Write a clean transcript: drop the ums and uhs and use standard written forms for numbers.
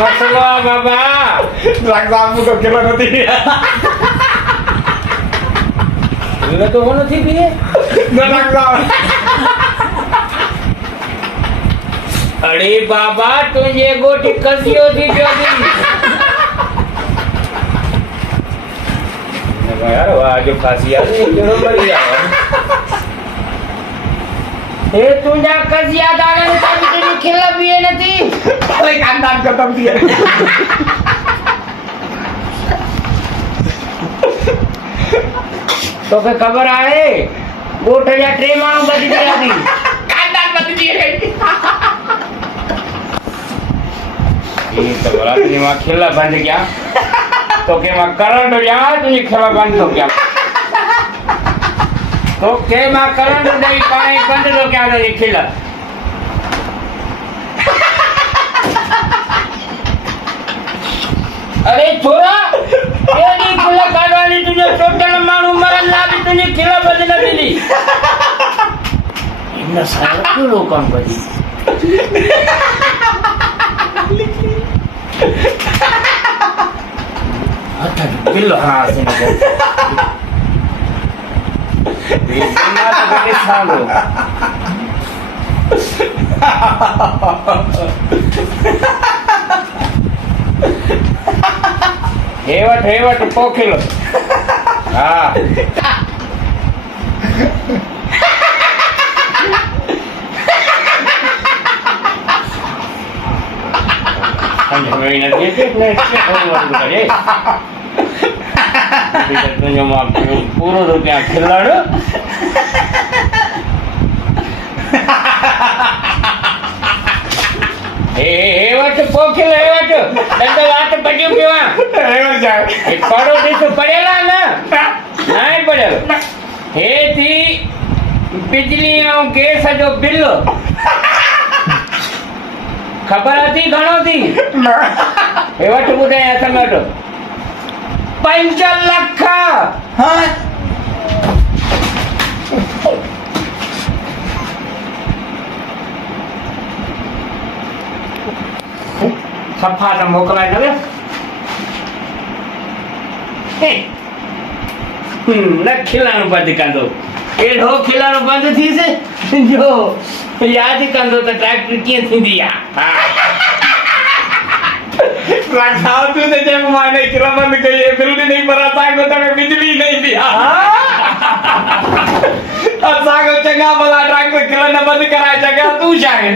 मसलो आहे बाबा डॉक्टर साहब को किलो નથી એટલે તો હું નથી પીએ डॉक्टर साहब अरे बाबा तुझे गोटी कसियो थी जोगी यार वाह जो फांसी आ गई क्यों मरी जाओ ए तुझा कसिया दाने में तुझे खिला पिए नहीं अरे खानदान खत्म किया तो के खबर आए गोट या ट्रे मानू बच गया थी खानदान बच गई ये तो रात्रि में खिला बंद गया तो के में करंट जा तुझे खिला बंद हो गया तो के में करंट नहीं पानी बंद तो क्या तो ये खिला अरे छोरा ये नहीं खिला काटवानी तुझे टोटल मानू मरन ना भी तुझे खिला बंद न मिली इतना सारा क्यों लोगों को दी अच्छा बिल्लो हाँ से निकल ये सुनना तो बड़े सालो हेवट पोखिलो हाँ महीना देते पूरा तो क्या खिलाड़ो हेवट पोखिलो हेवट तंदे वाट पड्यो केवा हेवट जाए ए पड़ो दिस पड़ेला ना नहीं पड़ेलो हे थी बिजली और गैस जो बिल खबर थी घणो थी हेवट ॿुधायां समझ 5 लख हाँ सफ़ा त मोकिलाए न न खिलणु बंदि कंदो एॾो खिलणु बंदि थीसे जो यादि कंदो त डॉक्टर कीअं थींदी आहे डॉक्टर साहब तू तो जब माने किलो बंद कई है बिल भी नहीं भरा साहब तो मैं बिजली नहीं दिया साहब चंगा भला डॉक्टर किलो न बंद कराए जगह तू चाहे